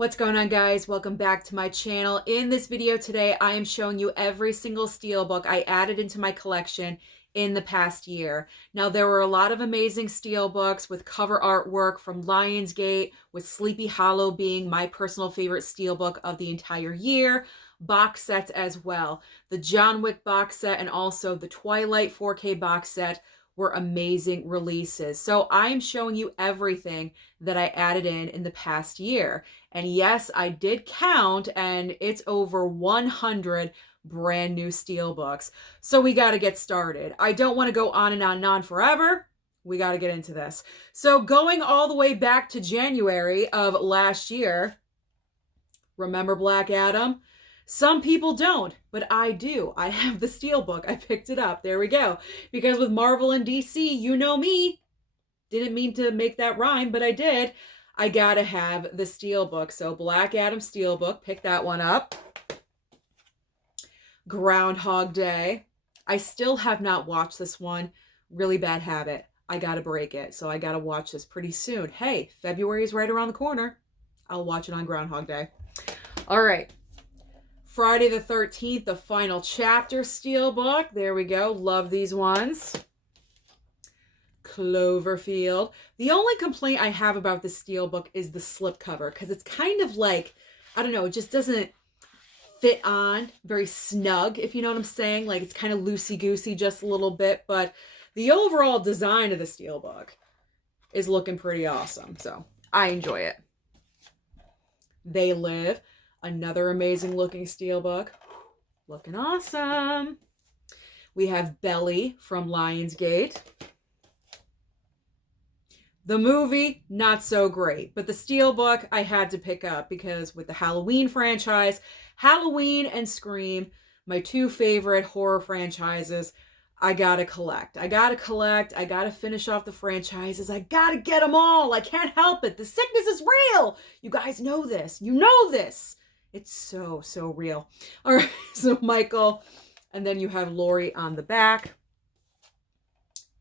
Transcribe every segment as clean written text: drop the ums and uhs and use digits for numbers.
What's going on, guys? Welcome back to my channel. In this video today, I am showing you every single Steelbook I added into my collection in the past year. Now, there were a lot of amazing Steelbooks with cover artwork from Lionsgate, with Sleepy Hollow being my personal favorite Steelbook of the entire year. Box sets as well. The John Wick box set and also the Twilight 4K box set were amazing releases. So I am showing you everything that I added in the past year. And yes, I did count, and it's over 100 brand new Steelbooks. So we got to get started. I don't want to go on and on forever. We got to get into this. So going all the way back to January of last year, remember Black Adam? Some people don't, but I do. I have the Steelbook. I picked it up. There we go. Because with Marvel and DC, you know me. Didn't mean to make that rhyme, but I did. I gotta have the Steelbook. So Black Adam Steelbook, pick that one up. Groundhog Day. I still have not watched this one. Really bad habit. I gotta break it. So I gotta watch this pretty soon. Hey, February is right around the corner. I'll watch it on Groundhog Day. All right. Friday the 13th, the final chapter Steelbook. There we go. Love these ones. Cloverfield. The only complaint I have about this Steelbook is the slipcover, because it's kind of like, I don't know, it just doesn't fit on very snug, if you know what I'm saying. Like, it's kind of loosey-goosey just a little bit, but the overall design of the Steelbook is looking pretty awesome, so I enjoy it. They Live. Another amazing looking Steelbook. Looking awesome. We have Belly from Lionsgate. The movie, not so great. But the Steelbook I had to pick up because with the Halloween franchise, Halloween and Scream, my two favorite horror franchises, I gotta collect. I gotta finish off the franchises. I gotta get them all. I can't help it. The sickness is real. You guys know this. You know this. It's so, so real. All right, so Michael, and then you have Lori on the back.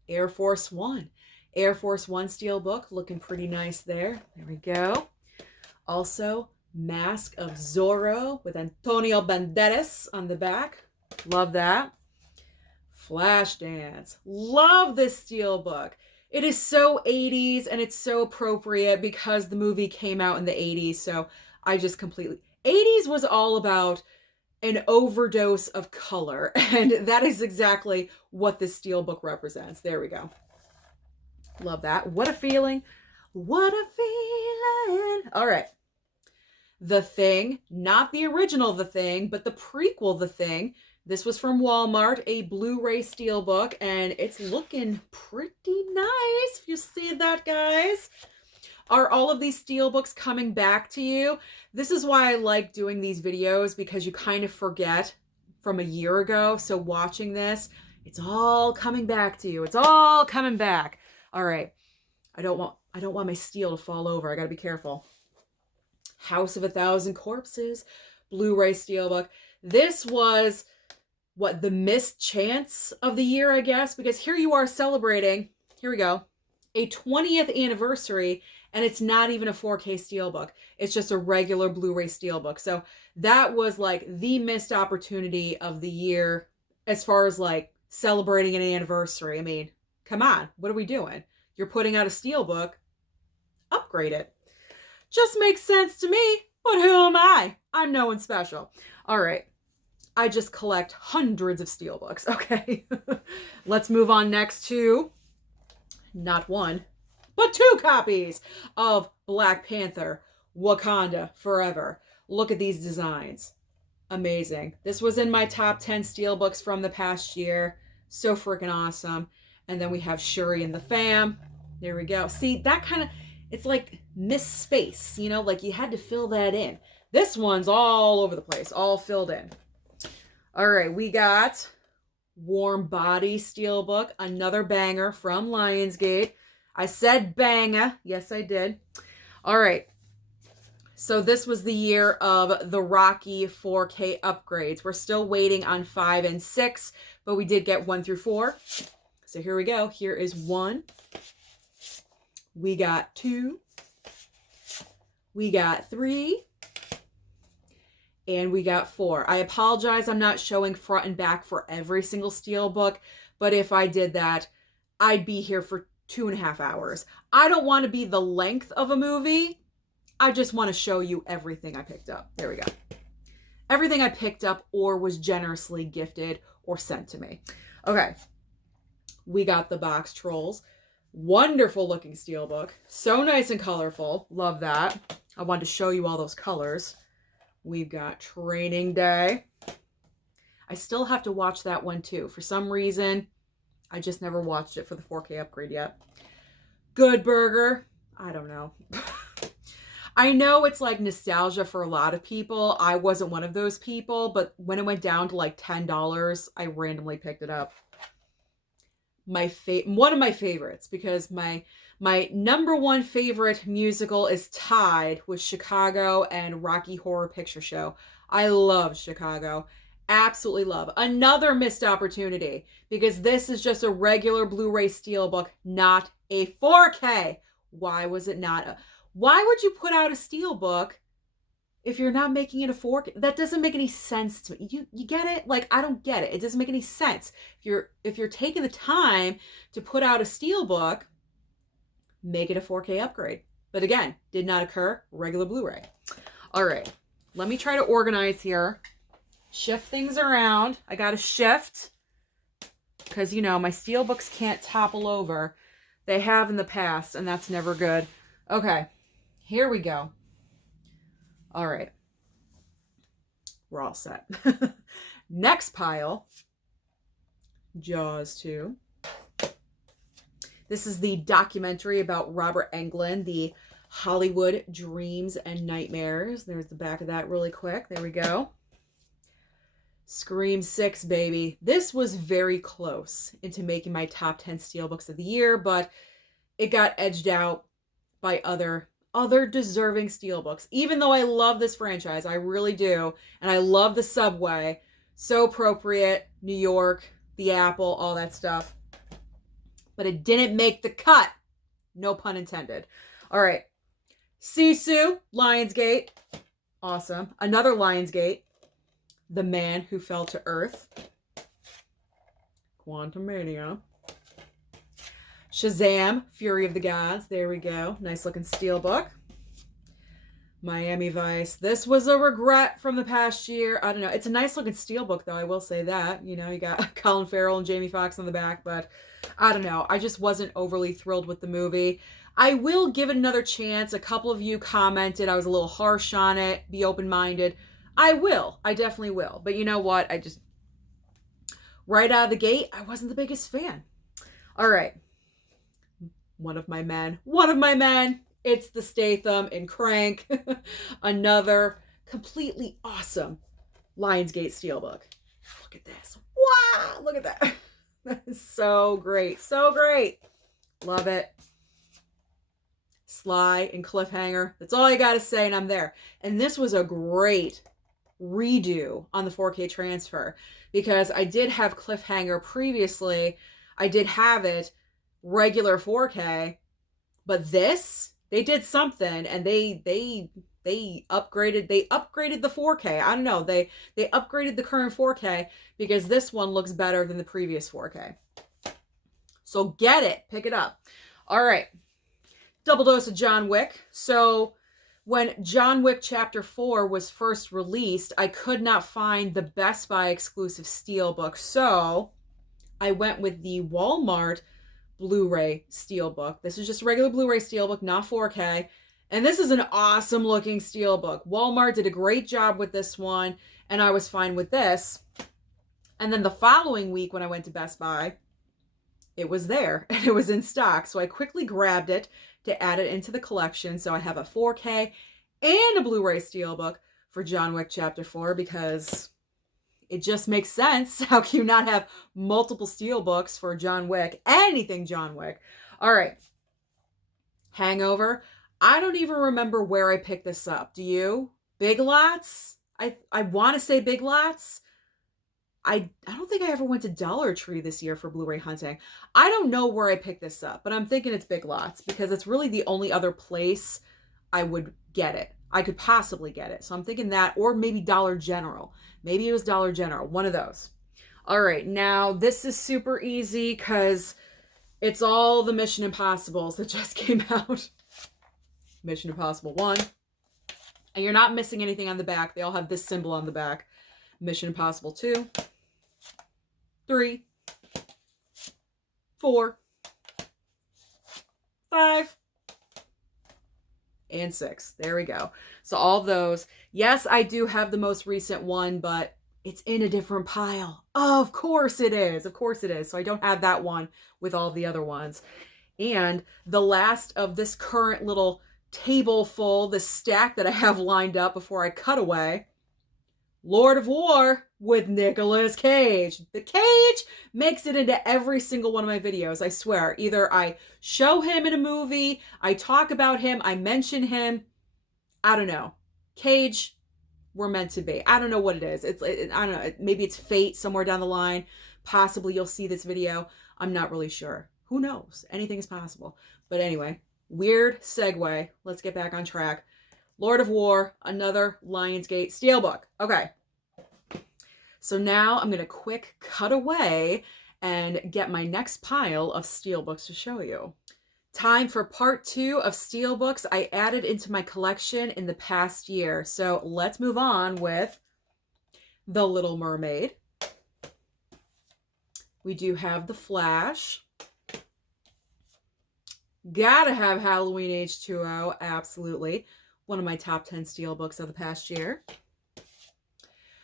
Air Force One. Air Force One Steelbook, looking pretty nice there. There we go. Also, Mask of Zorro with Antonio Banderas on the back. Love that. Flashdance. Love this Steelbook. It is so 80s, and it's so appropriate because the movie came out in the 80s, so I just completely... 80s was all about an overdose of color, and that is exactly what this Steelbook represents. There we go. Love that. What a feeling. What a feeling. All right. The Thing, not the original The Thing, but the prequel The Thing. This was from Walmart, a Blu-ray Steelbook, and it's looking pretty nice, if you see that, guys. Are all of these Steelbooks coming back to you? This is why I like doing these videos, because you kind of forget from a year ago. So watching this, it's all coming back to you. It's all coming back. All right. I don't want my steel to fall over. I got to be careful. House of a Thousand Corpses, Blu-ray Steelbook. This was what, the missed chance of the year, I guess, because here you are celebrating, here we go, a 20th anniversary, and it's not even a 4K Steelbook. It's just a regular Blu-ray Steelbook. So that was like the missed opportunity of the year as far as like celebrating an anniversary. I mean, come on, what are we doing? You're putting out a Steelbook, upgrade it. Just makes sense to me, but who am I? I'm no one special. All right, I just collect hundreds of Steelbooks, okay? Let's move on next to, not one, but two copies of Black Panther, Wakanda Forever. Look at these designs. Amazing. This was in my top 10 Steelbooks from the past year. So freaking awesome. And then we have Shuri and the Fam. There we go. See, that kind of, it's like missed space, you know, like you had to fill that in. This one's all over the place, all filled in. All right, we got Warm Body Steelbook, another banger from Lionsgate. I said banger. Yes, I did. All right. So this was the year of the Rocky 4K upgrades. We're still waiting on 5 and 6, but we did get 1 through 4. So here we go. Here is 1. We got 2. We got 3. and we got 4. I apologize, I'm not showing front and back for every single Steelbook, but if I did that, I'd be here for 2.5 hours. I don't want to be the length of a movie. I just want to show you everything I picked up. There we go. Everything I picked up or was generously gifted or sent to me. Okay. We got the Box Trolls. Wonderful looking Steelbook. So nice and colorful. Love that. I wanted to show you all those colors. We've got Training Day. I still have to watch that one too. For some reason, I just never watched it for the 4K upgrade yet. Good Burger. I don't know. I know it's like nostalgia for a lot of people. I wasn't one of those people, but when it went down to like $10, I randomly picked it up. One of my favorites, because my number one favorite musical is tied with Chicago and Rocky Horror Picture Show. I love Chicago. Absolutely love. Another missed opportunity, because this is just a regular Blu-ray Steelbook, not a 4K. Why was it not? Why would you put out a Steelbook if you're not making it a 4K? That doesn't make any sense to me. You get it? Like, I don't get it. It doesn't make any sense. If you're taking the time to put out a Steelbook, make it a 4K upgrade. But again, did not occur. Regular Blu-ray. All right. Let me try to organize here. Shift things around. I got to shift because, you know, my Steelbooks can't topple over. They have in the past, and that's never good. Okay. Here we go. All right. We're all set. Next pile. Jaws 2. This is the documentary about Robert Englund, the Hollywood Dreams and Nightmares. There's the back of that really quick. There we go. Scream 6, baby. This was very close into making my top 10 Steelbooks of the year, but it got edged out by other deserving Steelbooks. Even though I love this franchise, I really do, and I love the subway. So appropriate. New York, the Apple, all that stuff. But it didn't make the cut. No pun intended. All right. Sisu, Lionsgate. Awesome. Another Lionsgate. The Man Who Fell to Earth. Quantumania. Shazam, Fury of the Gods. There we go. Nice looking Steelbook. Miami Vice. This was a regret from the past year. I don't know. It's a nice looking Steelbook, though. I will say that. You know, you got Colin Farrell and Jamie Foxx on the back, but I don't know. I just wasn't overly thrilled with the movie. I will give it another chance. A couple of you commented I was a little harsh on it. Be open-minded. I will. I definitely will. But you know what? Right out of the gate, I wasn't the biggest fan. All right. One of my men. It's the Statham in Crank. Another completely awesome Lionsgate Steelbook. Look at this. Wow! Look at that. That is so great. So great. Love it. Sly and Cliffhanger. That's all you got to say, and I'm there. And this was a great redo on the 4K transfer, because I did have Cliffhanger previously. I did have it regular 4K, but this, they did something, and they upgraded the 4K. I don't know, they upgraded the current 4K, because this one looks better than the previous 4K. So get it, pick it up. All right, double dose of John Wick. So when John Wick Chapter 4 was first released, I could not find the Best Buy exclusive Steelbook, so I went with the Walmart Blu-ray Steelbook. This is just a regular Blu-ray Steelbook, not 4K. And this is an awesome looking Steelbook. Walmart did a great job with this one, and I was fine with this. And then the following week when I went to Best Buy, it was there and it was in stock. So I quickly grabbed it to add it into the collection. So I have a 4K and a Blu-ray Steelbook for John Wick Chapter 4, because it just makes sense. How can you not have multiple Steelbooks for John Wick? Anything John Wick. All right. Hangover. I don't even remember where I picked this up. Do you? Big Lots? I want to say Big Lots. I don't think I ever went to Dollar Tree this year for Blu-ray hunting. I don't know where I picked this up, but I'm thinking it's Big Lots, because it's really the only other place I would get it. I could possibly get it. So I'm thinking that, or maybe Dollar General. Maybe it was Dollar General, one of those. All right, now this is super easy because it's all the Mission Impossibles that just came out. Mission Impossible 1. And you're not missing anything on the back. They all have this symbol on the back. Mission Impossible 2, 3, 4, 5, and 6. There we go. So all of those. Yes, I do have the most recent one, but it's in a different pile. Of course it is. Of course it is. So I don't have that one with all the other ones. And the last of this current little table full, the stack that I have lined up before I cut away, Lord of War with Nicolas Cage. The Cage makes it into every single one of my videos, I swear. Either I show him in a movie, I talk about him, I mention him. I don't know. Cage, we're meant to be. I don't know what it is. I don't know. Maybe it's fate somewhere down the line. Possibly you'll see this video. I'm not really sure. Who knows? Anything is possible. But anyway, weird segue. Let's get back on track. Lord of War, another Lionsgate Steelbook. Okay. So now I'm going to quick cut away and get my next pile of Steelbooks to show you. Time for part 2 of Steelbooks I added into my collection in the past year. So let's move on with The Little Mermaid. We do have The Flash. Gotta have Halloween H2O, absolutely. One of my top 10 Steelbooks of the past year.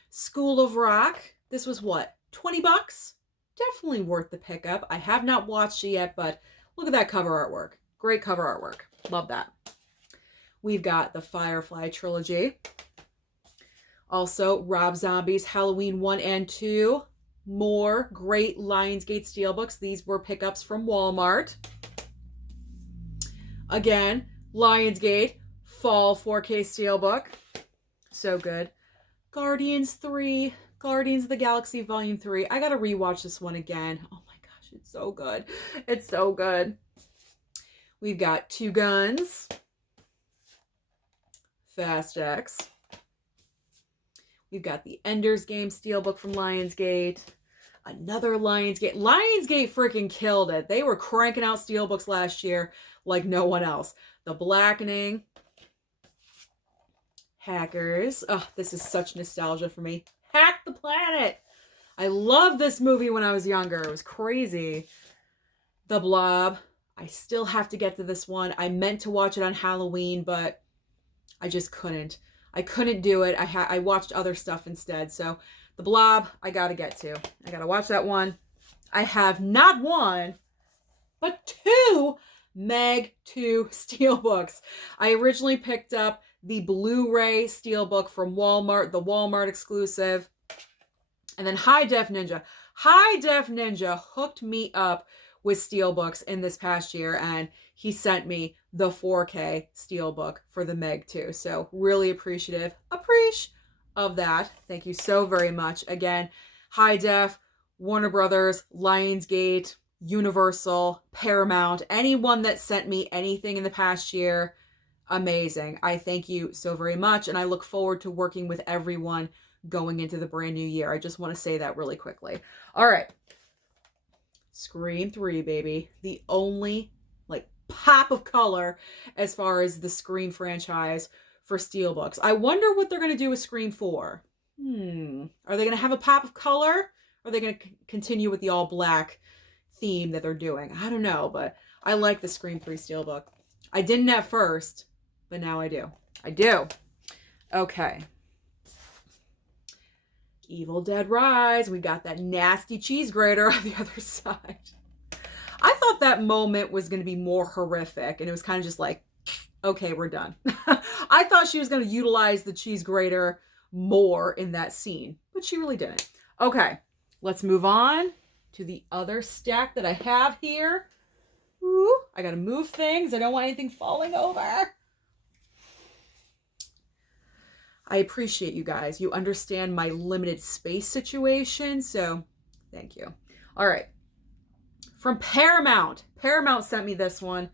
School of Rock. This was what, 20 bucks? Definitely worth the pickup. I have not watched it yet, but look at that cover artwork. Great cover artwork. Love that. We've got the Firefly trilogy. Also, Rob Zombie's Halloween 1 and 2. More great Lionsgate Steelbooks. These were pickups from Walmart. Again, Lionsgate Fall 4K Steelbook. So good. Guardians 3. Guardians of the Galaxy Volume 3. I gotta rewatch this one again. Oh my gosh, it's so good. It's so good. We've got Two Guns. Fast X. We've got the Ender's Game Steelbook from Lionsgate. Another Lionsgate. Lionsgate freaking killed it. They were cranking out Steelbooks last year like no one else. The Blackening. Hackers. Oh, this is such nostalgia for me. Hack the Planet. I loved this movie when I was younger. It was crazy. The Blob. I still have to get to this one. I meant to watch it on Halloween, but I just couldn't. I couldn't do it. I watched other stuff instead. So The Blob, I gotta get to. I gotta watch that one. I have not one, but 2 Meg 2 Steelbooks. I originally picked up the Blu-ray Steelbook from Walmart, the Walmart exclusive. And then High Def Ninja. High Def Ninja hooked me up with Steelbooks in this past year, and he sent me the 4K Steelbook for the Meg 2. So really appreciative of that. Thank you so very much. Again, High Def, Warner Brothers, Lionsgate, Universal, Paramount, anyone that sent me anything in the past year, amazing. I thank you so very much, and I look forward to working with everyone going into the brand new year. I just want to say that really quickly. All right. Scream 3, baby. The only, like, pop of color as far as the Scream franchise for Steelbooks. I wonder what they're going to do with Scream 4. Are they going to have a pop of color? Or are they going to continue with the all-black theme that they're doing? I don't know, but I like the Scream 3 Steelbook. I didn't at first, but now I do. I do. Okay. Evil Dead Rise. We got that nasty cheese grater on the other side. I thought that moment was going to be more horrific, and it was kind of just like, okay, we're done. I thought she was going to utilize the cheese grater more in that scene, but she really didn't. Okay, let's move on to the other stack that I have here. Ooh, I got to move things. I don't want anything falling over. I appreciate you guys. You understand my limited space situation, so thank you. All right. From Paramount. Paramount sent me this one.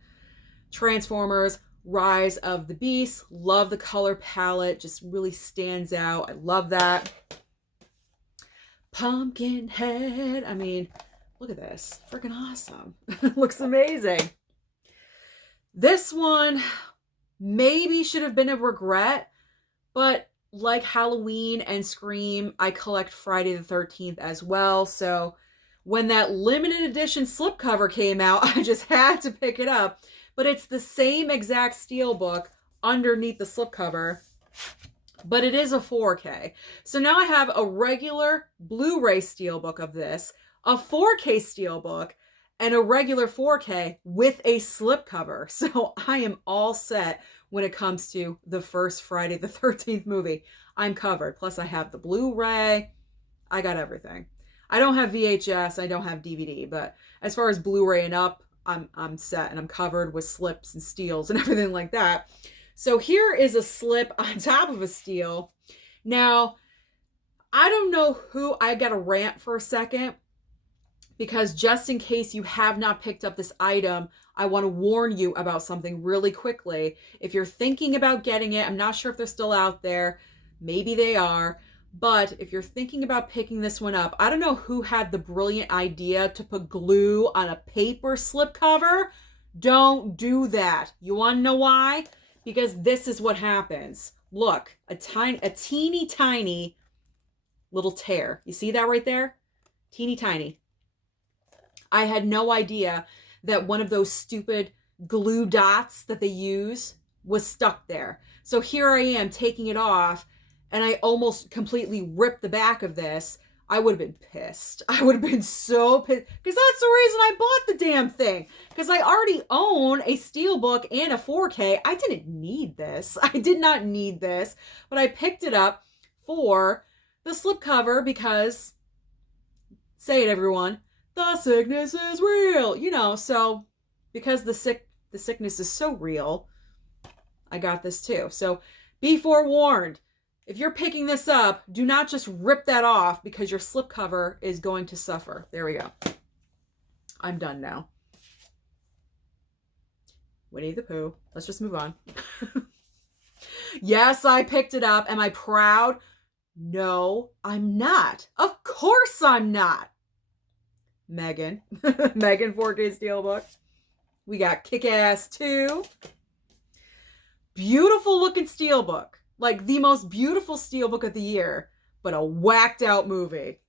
Transformers Rise of the Beast. Love the color palette. Just really stands out. I love that. Pumpkinhead. I mean, look at this. Freaking awesome. Looks amazing. This one maybe should have been a regret, but like Halloween and Scream, I collect Friday the 13th as well. So when that limited edition slipcover came out, I just had to pick it up. But it's the same exact steelbook underneath the slipcover, but it is a 4K. So now I have a regular Blu-ray steelbook of this, a 4K steelbook, and a regular 4K with a slipcover. So I am all set when it comes to the first Friday the 13th movie. I'm covered. Plus I have the Blu-ray. I got everything. I don't have VHS. I don't have DVD. But as far as Blu-ray and up, I'm set and I'm covered with slips and steels and everything like that. So here is a slip on top of a steel. Now, I don't know who, I got to rant for a second, because just in case you have not picked up this item, I want to warn you about something really quickly. If you're thinking about getting it, I'm not sure if they're still out there. Maybe they are. But if you're thinking about picking this one up, I don't know who had the brilliant idea to put glue on a paper slipcover. Don't do that. You want to know why? Because this is what happens. Look, a teeny tiny little tear. You see that right there? Teeny tiny. I had no idea that one of those stupid glue dots that they use was stuck there. So here I am taking it off, and I almost completely ripped the back of this. I would have been pissed. I would have been so pissed, because that's the reason I bought the damn thing. Because I already own a steelbook and a 4K. I didn't need this. I did not need this. But I picked it up for the slipcover because, say it everyone, the sickness is real. You know, so because the sickness is so real, I got this too. So be forewarned. If you're picking this up, do not just rip that off, because your slipcover is going to suffer. There we go. I'm done now. Winnie the Pooh. Let's just move on. Yes, I picked it up. Am I proud? No, I'm not. Of course I'm not. Megan. Megan 4K Steelbook. We got Kick-Ass 2. Beautiful looking steelbook. Like the most beautiful steelbook of the year, but a whacked out movie.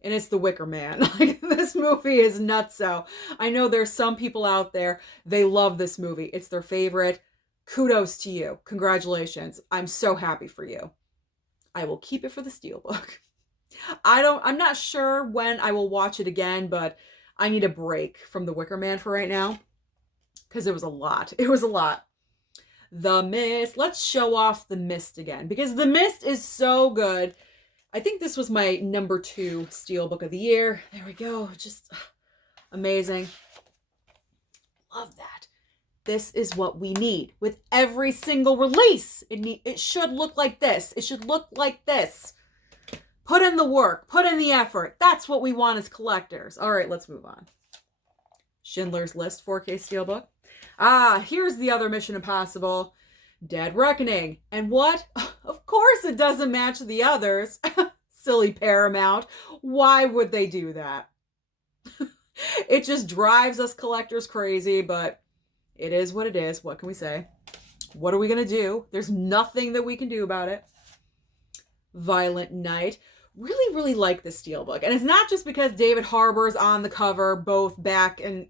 And it's The Wicker Man. Like, this movie is nutso. I know there's some people out there, they love this movie. It's their favorite. Kudos to you. Congratulations. I'm so happy for you. I will keep it for the steelbook. I'm not sure when I will watch it again, but I need a break from The Wicker Man for right now, because it was a lot. It was a lot. The Mist. Let's show off The Mist again, because The Mist is so good. I think this was my number 2 steelbook of the year. There we go. Just amazing. Love that. This is what we need with every single release. It should look like this. It should look like this. Put in the work. Put in the effort. That's what we want as collectors. All right, let's move on. Schindler's List 4K steelbook. Here's the other Mission Impossible, Dead Reckoning. And what? Of course it doesn't match the others. Silly Paramount. Why would they do that? It just drives us collectors crazy, but it is what it is. What can we say? What are we going to do? There's nothing that we can do about it. Violent Night. Really, really like this steelbook. And it's not just because David Harbour's on the cover, both back and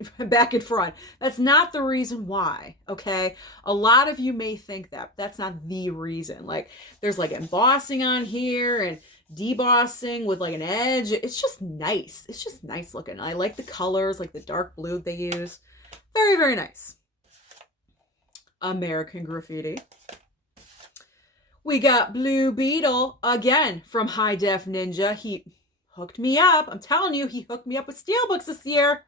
front. That's not the reason why, okay? A lot of you may think that. That's not the reason. Like, there's like embossing on here and debossing with like an edge. It's just nice. It's just nice looking. I like the colors, like the dark blue they use. Very, very nice. American Graffiti. We got Blue Beetle, again, from High Def Ninja. He hooked me up. I'm telling you, he hooked me up with steelbooks this year,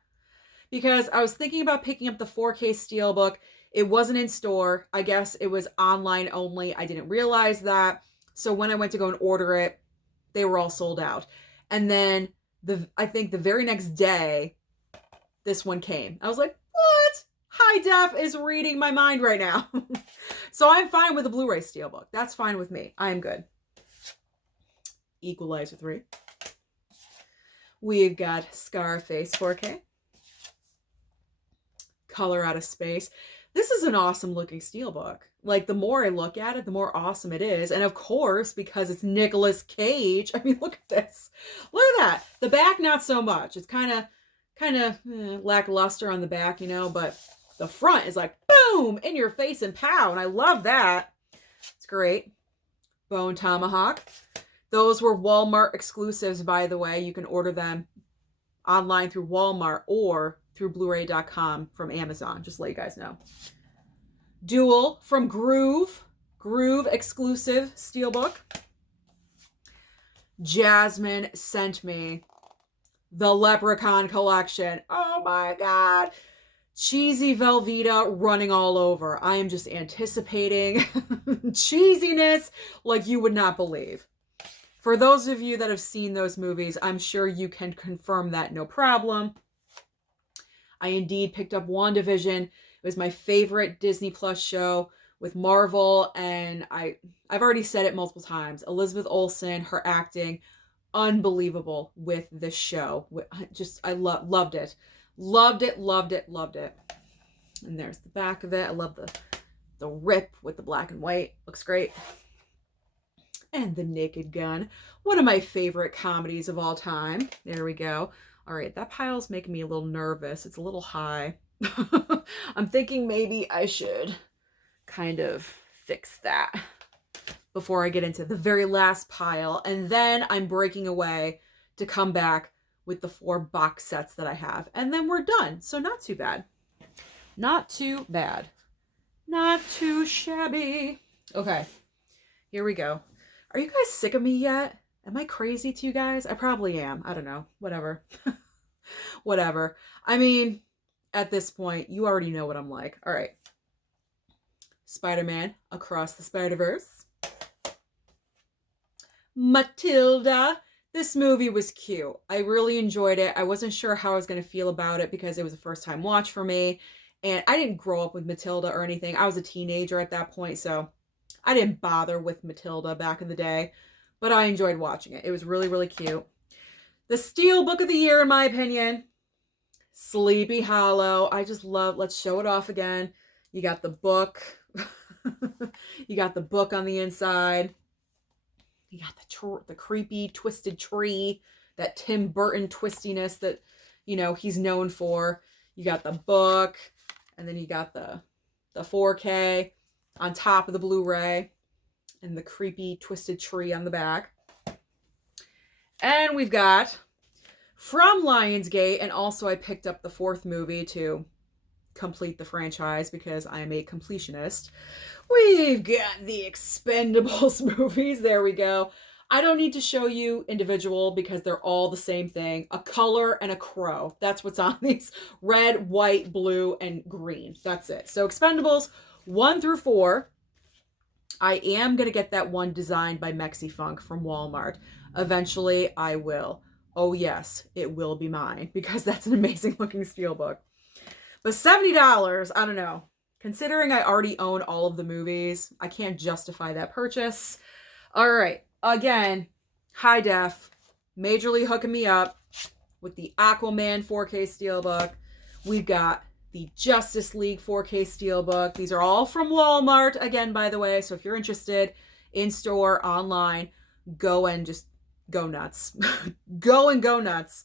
because I was thinking about picking up the 4K steelbook. It wasn't in store. I guess it was online only. I didn't realize that. So when I went to go and order it, they were all sold out. And then I think the very next day, this one came. I was like, what? High def is reading my mind right now. So I'm fine with the Blu-ray Steelbook. That's fine with me. I am good. Equalizer 3. We've got Scarface 4K. Color Out of Space. This is an awesome looking Steelbook. Like, the more I look at it, the more awesome it is. And of course, because it's Nicolas Cage, I mean, look at this. Look at that. The back, not so much. It's kind of lackluster on the back, you know, but the front is like, boom, in your face and pow. And I love that. It's great. Bone Tomahawk. Those were Walmart exclusives, by the way. You can order them online through Walmart or through blu-ray.com from Amazon. Just to let you guys know. Duel from Groove exclusive Steelbook. Jasmine sent me the Leprechaun collection. Oh my God. Cheesy Velveeta running all over. I am just anticipating cheesiness like you would not believe. For those of you that have seen those movies, I'm sure you can confirm that no problem. I indeed picked up WandaVision. It was my favorite Disney Plus show with Marvel, and I've already said it multiple times. Elizabeth Olsen, her acting, unbelievable with this show. I loved it. Loved it. And there's the back of it. I love the rip with the black and white. Looks great. And The Naked Gun, one of my favorite comedies of all time. There we go. All right, that pile's making me a little nervous. It's a little high. I'm thinking maybe I should kind of fix that before I get into the very last pile. And then I'm breaking away to come back with the 4 box sets that I have. And then we're done. So not too bad. Not too bad. Not too shabby. Okay, here we go. Are you guys sick of me yet? Am I crazy to you guys? I probably am. I don't know. Whatever. Whatever. I mean, at this point, you already know what I'm like. All right. Spider-Man Across the Spider-Verse. Matilda. This movie was cute. I really enjoyed it. I wasn't sure how I was going to feel about it because it was a first-time watch for me. And I didn't grow up with Matilda or anything. I was a teenager at that point, so I didn't bother with Matilda back in the day, but I enjoyed watching it. It was really, really cute. The Steelbook of the year, in my opinion, Sleepy Hollow. I just love, let's show it off again. You got the book. You got the book on the inside. You got the creepy, twisted tree, that Tim Burton twistiness that, you know, he's known for. You got the book, and then you got the 4K. On top of the Blu-ray, and the creepy twisted tree on the back. And we've got from Lionsgate, and also I picked up the 4th movie to complete the franchise because I am a completionist. We've got the Expendables movies. There we go. I don't need to show you individual because they're all the same thing. A color and a crow. That's what's on these. Red, white, blue, and green. That's it. So Expendables 1 through 4. I am going to get that one designed by Mexifunk from Walmart. Eventually, I will. Oh yes, it will be mine because that's an amazing looking Steelbook. But $70, I don't know. Considering I already own all of the movies, I can't justify that purchase. All right, again, high def, majorly hooking me up with the Aquaman 4K Steelbook. We've got the Justice League 4K Steelbook. These are all from Walmart, again, by the way. So if you're interested, in store, online, go and just go nuts. Go nuts.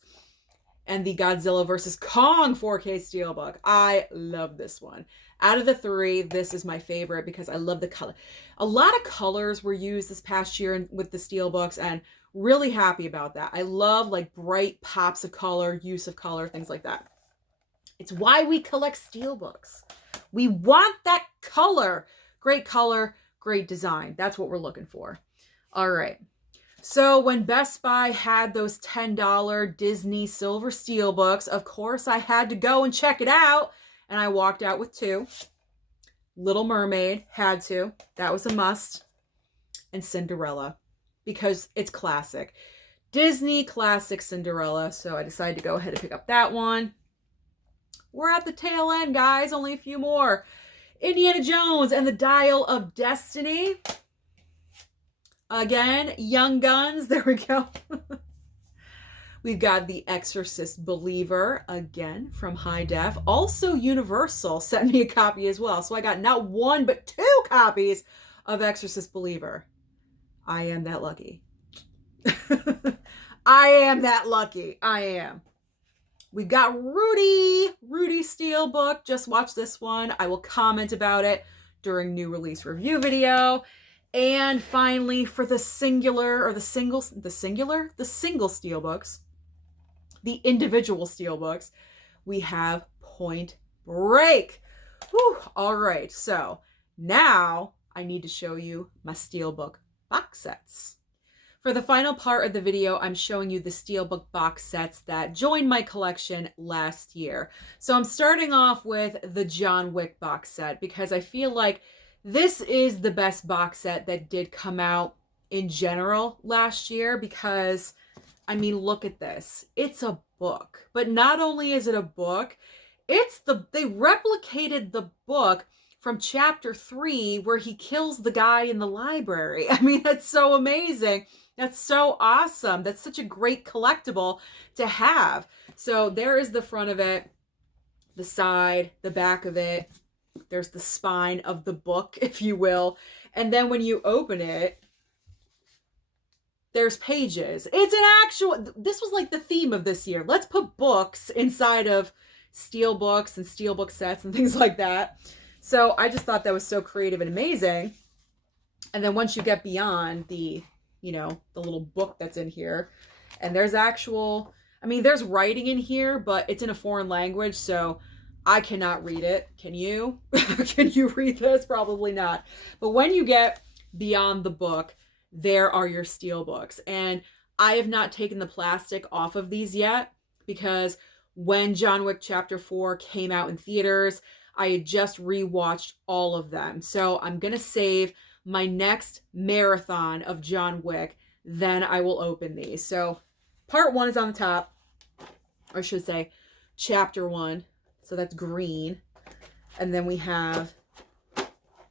And the Godzilla vs. Kong 4K Steelbook. I love this one. Out of the 3, this is my favorite because I love the color. A lot of colors were used this past year with the Steelbooks, and really happy about that. I love like bright pops of color, use of color, things like that. It's why we collect Steelbooks. We want that color. Great color, great design. That's what we're looking for. All right. So when Best Buy had those $10 Disney Silver Steelbooks, of course I had to go and check it out. And I walked out with 2. Little Mermaid, had to. That was a must. And Cinderella, because it's classic. Disney classic Cinderella. So I decided to go ahead and pick up that one. We're at the tail end, guys. Only a few more. Indiana Jones and the Dial of Destiny. Again, Young Guns. There we go. We've got The Exorcist Believer, again, from High Def. Also, Universal sent me a copy as well. So I got not one, but 2 copies of Exorcist Believer. I am that lucky. I am that lucky. I am. We've got Rudy Steelbook. Just watch this one. I will comment about it during new release review video. And finally, for the single Steelbooks, the individual Steelbooks, we have Point Break. Whew. All right, so now I need to show you my Steelbook box sets. For the final part of the video, I'm showing you the Steelbook box sets that joined my collection last year. So I'm starting off with the John Wick box set because I feel like this is the best box set that did come out in general last year because, I mean, look at this. It's a book. But not only is it a book, they replicated the book from chapter 3 where he kills the guy in the library. I mean, that's so amazing. That's so awesome. That's such a great collectible to have. So there is the front of it, the side, the back of it. There's the spine of the book, if you will. And then when you open it, there's pages. It's an actual, this was like the theme of this year. Let's put books inside of Steelbooks and Steelbook sets and things like that. So I just thought that was so creative and amazing. And then once you get beyond the, you know, the little book that's in here, and there's actual, I mean, there's writing in here, but it's in a foreign language, so I cannot read it. Can you? Can you read this? Probably not. But when you get beyond the book, there are your Steelbooks. And I have not taken the plastic off of these yet because when John Wick Chapter 4 came out in theaters, I had just rewatched all of them. So I'm going to save my next marathon of John Wick. Then I will open these. So part 1 is on the top. Or I should say Chapter 1. So that's green. And then we have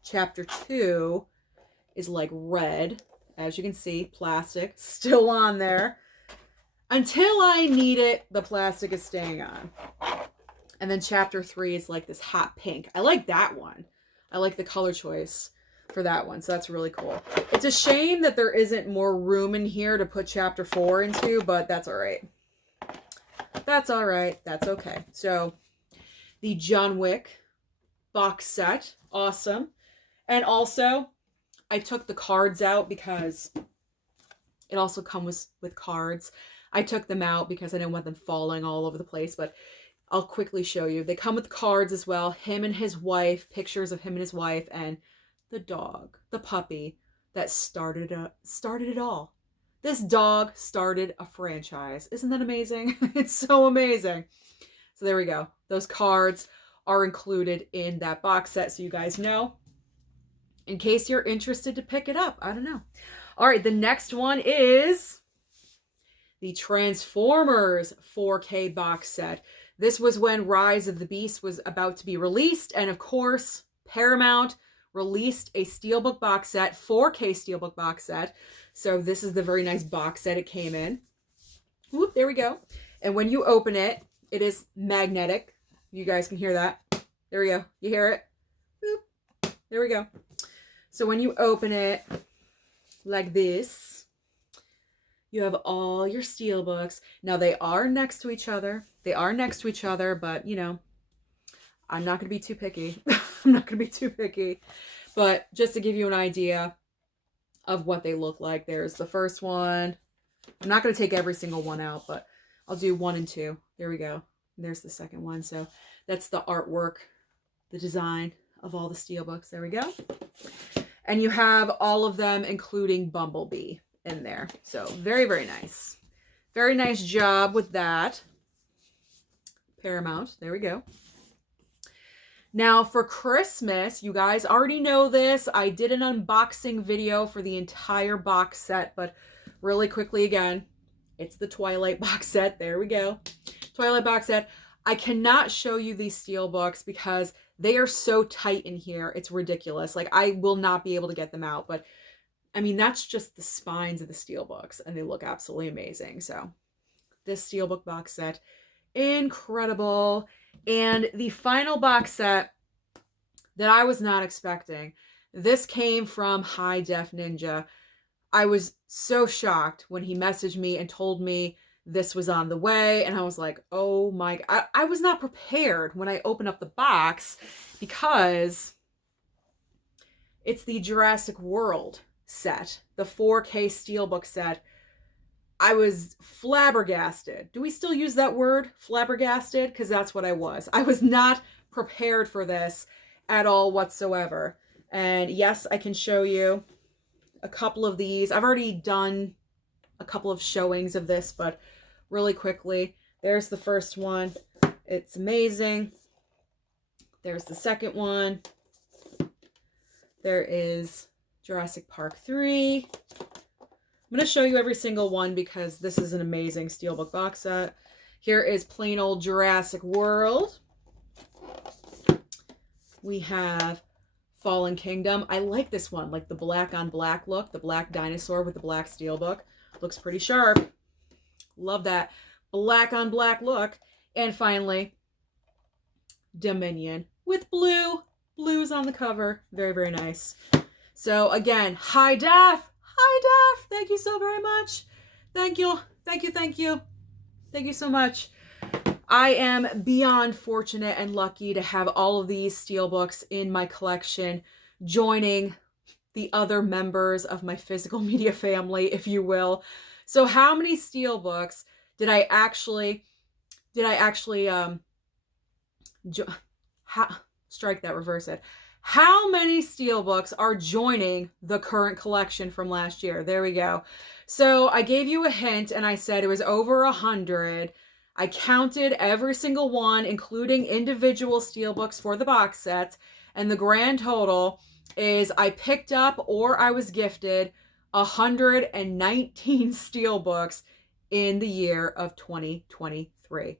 Chapter 2 is like red. As you can see, plastic still on there. Until I need it, the plastic is staying on. And then Chapter 3 is like this hot pink. I like that one. I like the color choice for that one. So that's really cool. It's a shame that there isn't more room in here to put Chapter 4 into, but that's all right. That's all right. That's okay. So the John Wick box set. Awesome. And also, I took the cards out because it also comes with cards. I took them out because I didn't want them falling all over the place, but I'll quickly show you. They come with cards as well. Him and his wife, pictures of him and his wife, and the dog, the puppy that started it all. This dog started a franchise. Isn't that amazing? It's so amazing. So there we go. Those cards are included in that box set, so you guys know. In case you're interested to pick it up. I don't know. All right, the next one is the Transformers 4K box set. This was when Rise of the Beast was about to be released. And of course, Paramount released a Steelbook box set, 4K Steelbook box set. So this is the very nice box set it came in. Whoop, there we go. And when you open it, it is magnetic. You guys can hear that. There we go. You hear it? Boop. There we go. So when you open it like this, you have all your Steelbooks. Now they are next to each other. They are next to each other, but you know, I'm not going to be too picky. I'm not going to be too picky. But just to give you an idea of what they look like, there's the first one. I'm not going to take every single one out, but I'll do 1 and 2. There we go. And there's the second one. So that's the artwork, the design of all the Steelbooks. There we go. And you have all of them, including Bumblebee, in there. So very, very nice. Very nice job with that. Paramount. There we go. Now for Christmas, you guys already know this. I did an unboxing video for the entire box set, but really quickly again, it's the Twilight box set. There we go. Twilight box set. I cannot show you these Steelbooks because they are so tight in here. It's ridiculous. Like, I will not be able to get them out. But, I mean, that's just the spines of the Steelbooks, and they look absolutely amazing. So, this Steelbook box set, incredible. And the final box set that I was not expecting, this came from High Def Ninja. I was so shocked when he messaged me and told me this was on the way, and I was like, oh my, I was not prepared when I opened up the box because it's the Jurassic World set, the 4K Steelbook set. I was flabbergasted. Do we still use that word, flabbergasted? Because that's what I was. I was not prepared for this at all whatsoever. And yes, I can show you a couple of these. I've already done a couple of showings of this, but really quickly, there's the first one. It's amazing. There's the second one. There is Jurassic Park 3. I'm going to show you every single one because this is an amazing Steelbook box set. Here is plain old Jurassic World. We have Fallen Kingdom. I like this one, like the black on black look, the black dinosaur with the black Steelbook. Looks pretty sharp. Love that black on black look. And finally, Dominion with blue. Blue's on the cover. Very, very nice. So again, High Def. High Def. Thank you so very much. Thank you. Thank you. Thank you. Thank you so much. I am beyond fortunate and lucky to have all of these Steelbooks in my collection, joining the other members of my physical media family, if you will. So how many Steelbooks did I actually strike that, reverse it. How many Steelbooks are joining the current collection from last year? There we go. So I gave you a hint and I said it was over 100. I counted every single one, including individual Steelbooks for the box sets, and the grand total is I picked up or I was gifted 119 Steelbooks in the year of 2023.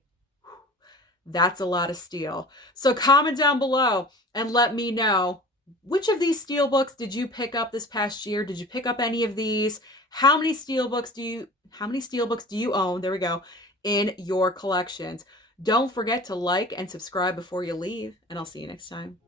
That's a lot of steel. So comment down below and let me know, which of these Steelbooks did you pick up this past year? Did you pick up any of these? How many Steelbooks do you own? There we go. In your collections. Don't forget to like and subscribe before you leave, and I'll see you next time.